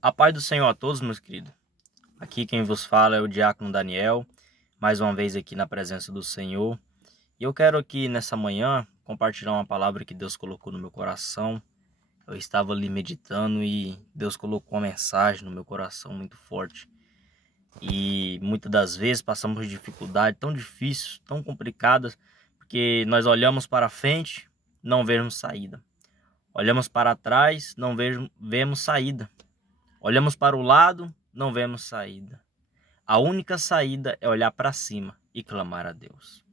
A paz do Senhor a todos, meus queridos. Aqui quem vos fala é o diácono Daniel, mais uma vez aqui na presença do Senhor. E eu quero aqui nessa manhã compartilhar uma palavra que Deus colocou no meu coração. Eu estava ali meditando e Deus colocou uma mensagem no meu coração muito forte. E muitas das vezes passamos por dificuldades tão difíceis, tão complicadas, porque nós olhamos para frente, não vemos saída. Olhamos para trás, não vemos saída. Olhamos para o lado, não vemos saída. A única saída é olhar para cima e clamar a Deus,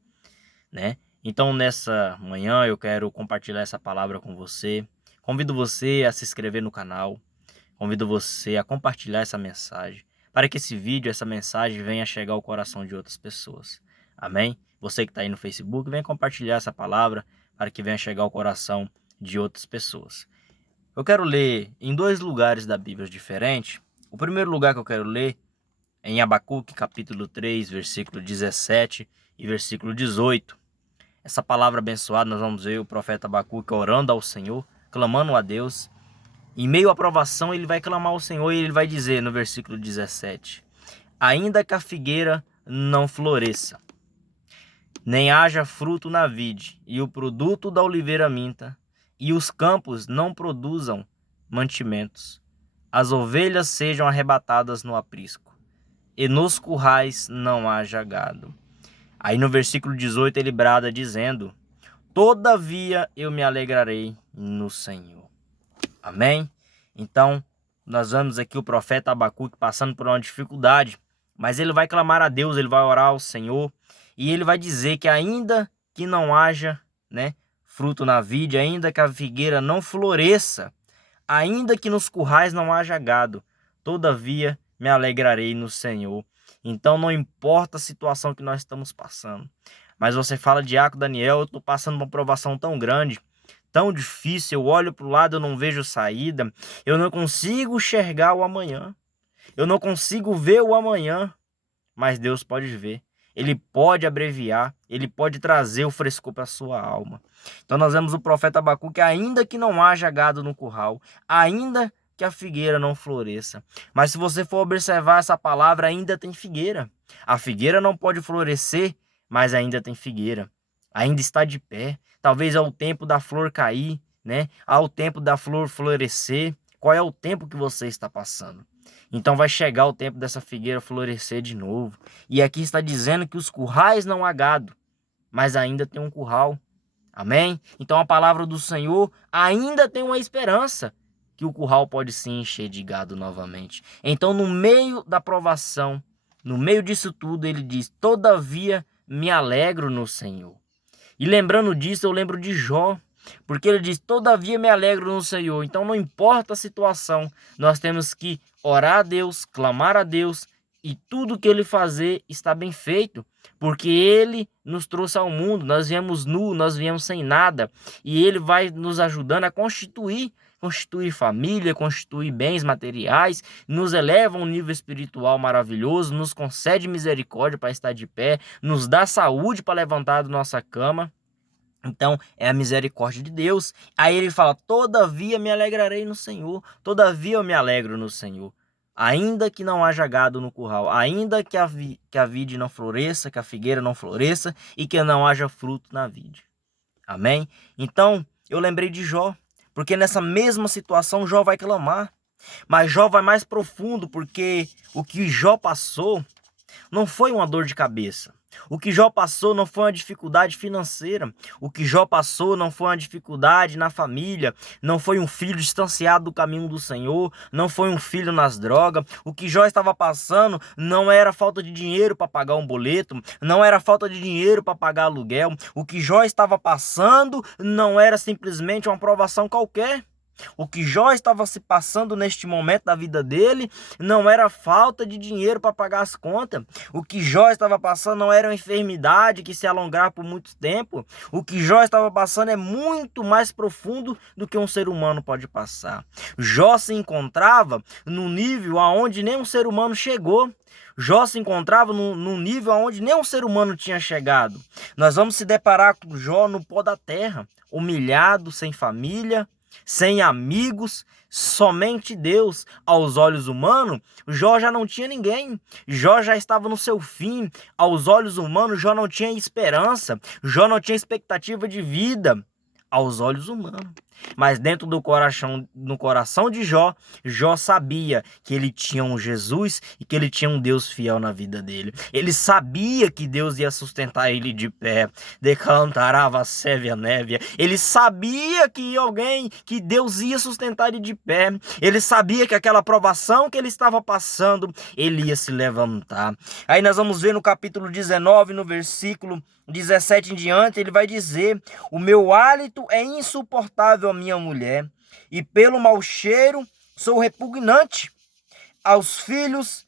né? Então, nessa manhã, eu quero compartilhar essa palavra com você. Convido você a se inscrever no canal. Convido você a compartilhar essa mensagem, para que esse vídeo, essa mensagem venha chegar ao coração de outras pessoas. Amém? Você que está aí no Facebook, venha compartilhar essa palavra, para que venha chegar ao coração de outras pessoas. Eu quero ler em dois lugares da Bíblia diferentes. O primeiro lugar que eu quero ler é em Abacuque, capítulo 3, versículo 17 e versículo 18. Essa palavra abençoada, nós vamos ver o profeta Abacuque orando ao Senhor, clamando a Deus. Em meio à provação, ele vai clamar ao Senhor e ele vai dizer no versículo 17: ainda que a figueira não floresça, nem haja fruto na vide, e o produto da oliveira minta, e os campos não produzam mantimentos, as ovelhas sejam arrebatadas no aprisco, e nos currais não haja gado. Aí no versículo 18 ele brada dizendo: todavia eu me alegrarei no Senhor. Amém? Então, nós vemos aqui o profeta Abacuque passando por uma dificuldade, mas ele vai clamar a Deus, ele vai orar ao Senhor, e ele vai dizer que ainda que não haja, fruto na vide, ainda que a figueira não floresça, ainda que nos currais não haja gado, todavia me alegrarei no Senhor. Então não importa a situação que nós estamos passando. Mas você fala, diácono Daniel, eu estou passando uma provação tão grande, tão difícil, eu olho para o lado, eu não vejo saída, eu não consigo enxergar o amanhã, eu não consigo ver o amanhã, mas Deus pode ver. Ele pode abreviar, ele pode trazer o frescor para a sua alma. Então nós vemos o profeta Abacuque, ainda que não haja gado no curral, ainda que a figueira não floresça. Mas se você for observar essa palavra, ainda tem figueira. A figueira não pode florescer, mas ainda tem figueira. Ainda está de pé. Talvez é o tempo da flor cair, né? Há o tempo da flor florescer. Qual é o tempo que você está passando? Então vai chegar o tempo dessa figueira florescer de novo. E aqui está dizendo que os currais não há gado, mas ainda tem um curral. Amém? Então a palavra do Senhor ainda tem uma esperança que o curral pode se encher de gado novamente. Então no meio da provação, no meio disso tudo, ele diz: todavia me alegro no Senhor. E lembrando disso, eu lembro de Jó, porque ele diz: todavia me alegro no Senhor. Então não importa a situação, nós temos que orar a Deus, clamar a Deus, e tudo que ele fazer está bem feito, porque ele nos trouxe ao mundo, nós viemos nu, nós viemos sem nada, e ele vai nos ajudando a constituir família, constituir bens materiais, nos eleva a um nível espiritual maravilhoso, nos concede misericórdia para estar de pé, nos dá saúde para levantar da nossa cama. Então, é a misericórdia de Deus. Aí ele fala: todavia me alegrarei no Senhor, todavia eu me alegro no Senhor. Ainda que não haja gado no curral, ainda que a vide não floresça, que a figueira não floresça e que não haja fruto na vide. Amém? Então, eu lembrei de Jó, porque nessa mesma situação Jó vai clamar. Mas Jó vai mais profundo, porque o que Jó passou não foi uma dor de cabeça. O que Jó passou não foi uma dificuldade financeira. O que Jó passou não foi uma dificuldade na família. Não foi um filho distanciado do caminho do Senhor. Não foi um filho nas drogas. O que Jó estava passando não era falta de dinheiro para pagar um boleto. Não era falta de dinheiro para pagar aluguel. O que Jó estava passando não era simplesmente uma provação qualquer. O que Jó estava se passando neste momento da vida dele não era falta de dinheiro para pagar as contas. O que Jó estava passando não era uma enfermidade que se alongar por muito tempo. O que Jó estava passando é muito mais profundo do que um ser humano pode passar. Jó se encontrava num nível aonde nenhum ser humano chegou. Jó se encontrava num nível aonde nenhum ser humano tinha chegado. Nós vamos se deparar com Jó no pó da terra, humilhado, sem família, sem amigos, somente Deus. Aos olhos humanos, Jó já não tinha ninguém. Jó já estava no seu fim. Aos olhos humanos, Jó não tinha esperança. Jó não tinha expectativa de vida. Aos olhos humanos. Mas dentro do coração, no coração de Jó, Jó sabia que ele tinha um Jesus e que ele tinha um Deus fiel na vida dele. Ele sabia que Deus ia sustentar ele de pé. Decantarava a sévia névia. Ele sabia que Deus ia sustentar ele de pé. Ele sabia que aquela provação que ele estava passando, ele ia se levantar. Aí nós vamos ver no capítulo 19, no versículo 17 em diante, ele vai dizer: o meu hálito é insuportável à minha mulher, e pelo mau cheiro sou repugnante aos filhos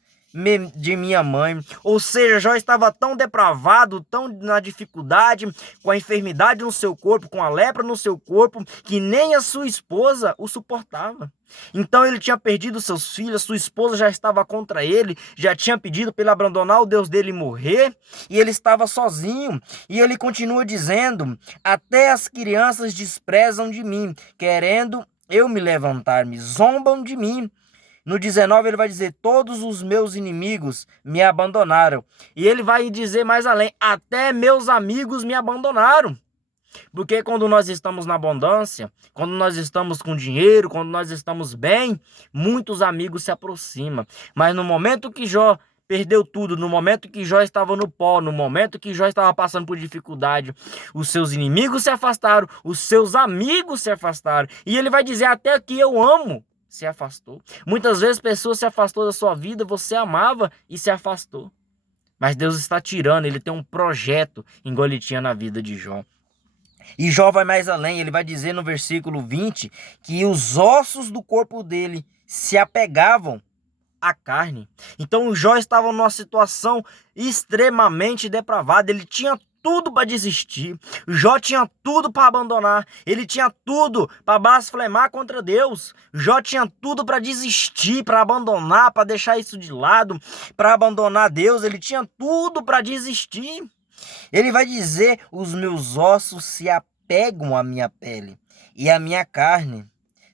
de minha mãe. Ou seja, Jó estava tão depravado, tão na dificuldade, com a enfermidade no seu corpo, com a lepra no seu corpo, que nem a sua esposa o suportava. Então ele tinha perdido seus filhos, sua esposa já estava contra ele, já tinha pedido para ele abandonar o Deus dele e morrer, e ele estava sozinho. E ele continua dizendo: até as crianças desprezam de mim, querendo eu me levantar-me, zombam de mim. No 19 ele vai dizer: todos os meus inimigos me abandonaram. E ele vai dizer mais além: até meus amigos me abandonaram. Porque quando nós estamos na abundância, quando nós estamos com dinheiro, quando nós estamos bem, muitos amigos se aproximam. Mas no momento que Jó perdeu tudo, no momento que Jó estava no pó, no momento que Jó estava passando por dificuldade, os seus inimigos se afastaram, os seus amigos se afastaram. E ele vai dizer: até que eu amo se afastou. Muitas vezes pessoas se afastou da sua vida, você amava e se afastou. Mas Deus está tirando, ele tem um projeto igual ele tinha na vida de Jó. E Jó vai mais além, ele vai dizer no versículo 20 que os ossos do corpo dele se apegavam à carne. Então Jó estava numa situação extremamente depravada, ele tinha tudo para desistir. Jó tinha tudo para abandonar. Ele tinha tudo para blasfemar contra Deus. Jó tinha tudo para desistir, para abandonar, para deixar isso de lado, para abandonar Deus. Ele tinha tudo para desistir. Ele vai dizer: os meus ossos se apegam à minha pele e à minha carne.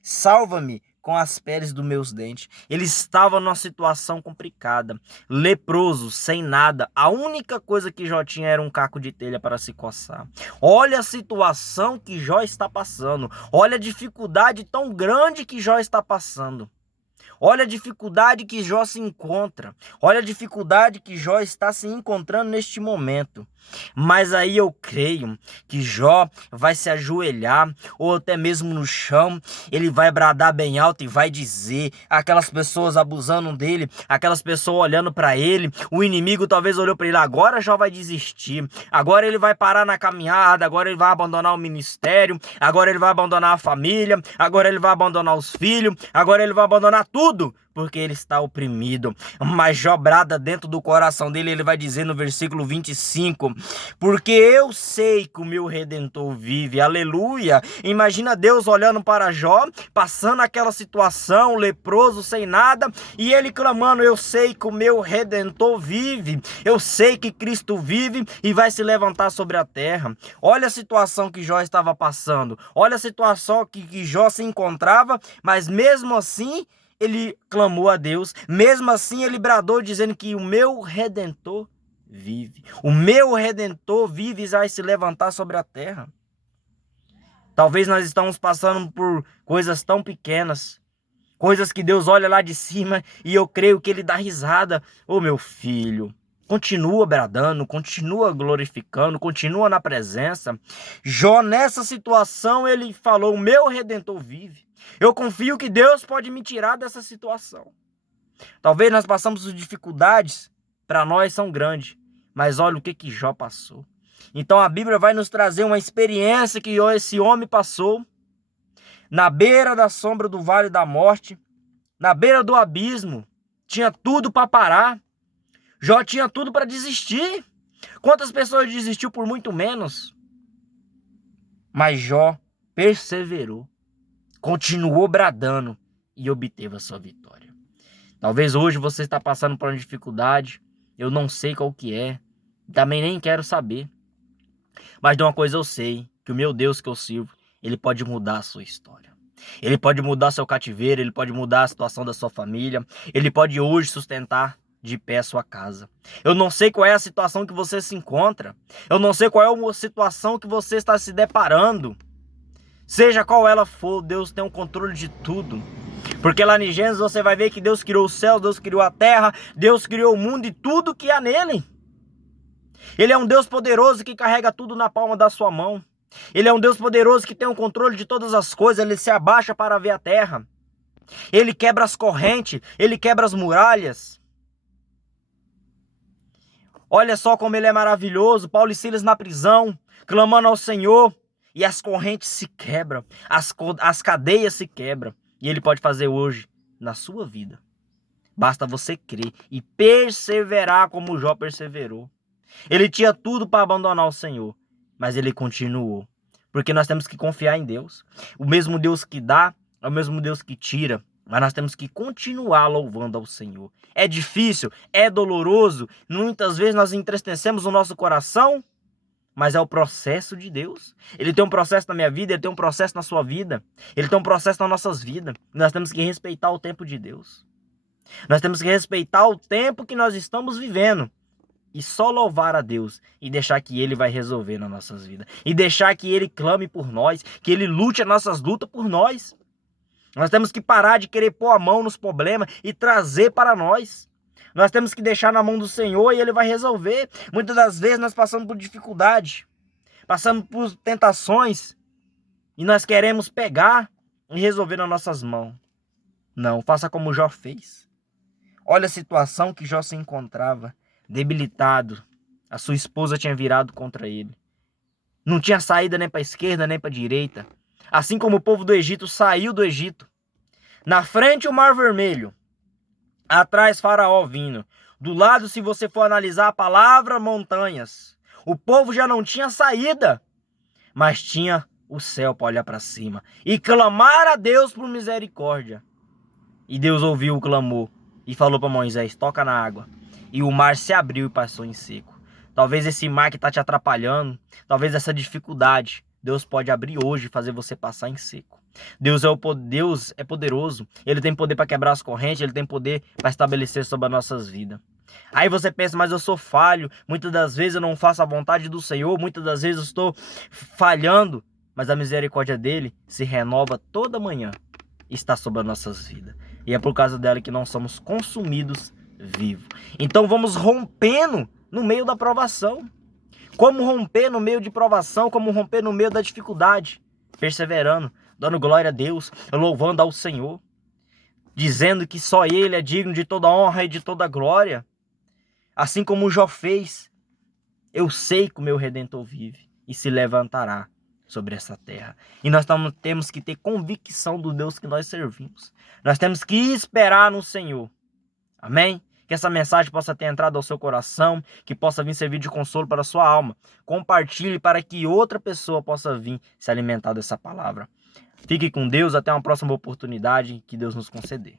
Salva-me com as peles dos meus dentes. Ele estava numa situação complicada, leproso, sem nada. A única coisa que Jó tinha era um caco de telha para se coçar. Olha a situação que Jó está passando. Olha a dificuldade tão grande que Jó está passando. Olha a dificuldade que Jó se encontra. Olha a dificuldade que Jó está se encontrando neste momento. Mas aí eu creio que Jó vai se ajoelhar, ou até mesmo no chão, ele vai bradar bem alto e vai dizer: aquelas pessoas abusando dele, aquelas pessoas olhando para ele, o inimigo talvez olhou para ele: agora Jó vai desistir, agora ele vai parar na caminhada, agora ele vai abandonar o ministério, agora ele vai abandonar a família, agora ele vai abandonar os filhos, agora ele vai abandonar tudo, porque ele está oprimido. Mas Jó brada dentro do coração dele, ele vai dizer no versículo 25: porque eu sei que o meu Redentor vive. Aleluia! Imagina Deus olhando para Jó, passando aquela situação, leproso, sem nada, e ele clamando: eu sei que o meu Redentor vive. Eu sei que Cristo vive e vai se levantar sobre a terra. Olha a situação que Jó estava passando. Olha a situação que Jó se encontrava, mas mesmo assim ele clamou a Deus, mesmo assim ele bradou dizendo que o meu Redentor vive. O meu Redentor vive e vai se levantar sobre a terra. Talvez nós estamos passando por coisas tão pequenas, coisas que Deus olha lá de cima e eu creio que ele dá risada. Ô meu filho, continua bradando, continua glorificando, continua na presença. Jó, nessa situação, ele falou: o meu Redentor vive. Eu confio que Deus pode me tirar dessa situação. Talvez nós passamos por dificuldades, para nós são grandes, mas olha o que Jó passou. Então a Bíblia vai nos trazer uma experiência que esse homem passou, na beira da sombra do vale da morte, na beira do abismo, tinha tudo para parar. Jó tinha tudo para desistir. Quantas pessoas desistiu por muito menos? Mas Jó perseverou, continuou bradando e obteve a sua vitória. Talvez hoje você está passando por uma dificuldade, eu não sei qual que é, também nem quero saber. Mas de uma coisa eu sei, que o meu Deus que eu sirvo, ele pode mudar a sua história. Ele pode mudar seu cativeiro, ele pode mudar a situação da sua família, ele pode hoje sustentar de pé a sua casa. Eu não sei qual é a situação que você se encontra, eu não sei qual é a situação que você está se deparando. Seja qual ela for, Deus tem o controle de tudo. Porque lá em Gênesis você vai ver que Deus criou o céu, Deus criou a terra, Deus criou o mundo e tudo que há nele. Ele é um Deus poderoso que carrega tudo na palma da sua mão. Ele é um Deus poderoso que tem o controle de todas as coisas, ele se abaixa para ver a terra. Ele quebra as correntes, ele quebra as muralhas. Olha só como ele é maravilhoso, Paulo e Silas na prisão, clamando ao Senhor, e as correntes se quebram, as cadeias se quebram, e ele pode fazer hoje na sua vida. Basta você crer e perseverar como Jó perseverou. Ele tinha tudo para abandonar o Senhor, mas ele continuou. Porque nós temos que confiar em Deus. O mesmo Deus que dá é o mesmo Deus que tira. Mas nós temos que continuar louvando ao Senhor. É difícil, é doloroso. Muitas vezes nós entristecemos o nosso coração, mas é o processo de Deus. Ele tem um processo na minha vida, ele tem um processo na sua vida. Ele tem um processo nas nossas vidas. Nós temos que respeitar o tempo de Deus. Nós temos que respeitar o tempo que nós estamos vivendo. E só louvar a Deus e deixar que Ele vai resolver nas nossas vidas. E deixar que Ele clame por nós, que Ele lute as nossas lutas por nós. Nós temos que parar de querer pôr a mão nos problemas e trazer para nós. Nós temos que deixar na mão do Senhor e Ele vai resolver. Muitas das vezes nós passamos por dificuldade, passamos por tentações e nós queremos pegar e resolver nas nossas mãos. Não, faça como Jó fez. Olha a situação que Jó se encontrava. Debilitado, a sua esposa tinha virado contra ele. Não tinha saída nem para a esquerda nem para a direita. Assim como o povo do Egito saiu do Egito. Na frente o Mar Vermelho, atrás Faraó vindo. Do lado, se você for analisar a palavra, montanhas. O povo já não tinha saída, mas tinha o céu para olhar para cima e clamar a Deus por misericórdia. E Deus ouviu o clamor e falou para Moisés: toca na água. E o mar se abriu e passou em seco. Talvez esse mar que está te atrapalhando, talvez essa dificuldade, Deus pode abrir hoje e fazer você passar em seco. Deus é poderoso, Ele tem poder para quebrar as correntes, Ele tem poder para estabelecer sobre as nossas vidas. Aí você pensa, mas eu sou falho, muitas das vezes eu não faço a vontade do Senhor, muitas das vezes eu estou falhando, mas a misericórdia dEle se renova toda manhã e está sobre as nossas vidas. E é por causa dela que não somos consumidos vivo. Então vamos rompendo no meio da provação. Como romper no meio de provação, como romper no meio da dificuldade? Perseverando, dando glória a Deus, louvando ao Senhor, dizendo que só Ele é digno de toda honra e de toda glória. Assim como Jó fez, eu sei que o meu Redentor vive e se levantará sobre essa terra. E nós temos que ter convicção do Deus que nós servimos. Nós temos que esperar no Senhor. Amém? Que essa mensagem possa ter entrado ao seu coração, que possa vir servir de consolo para a sua alma. Compartilhe para que outra pessoa possa vir se alimentar dessa palavra. Fique com Deus, até uma próxima oportunidade que Deus nos conceder.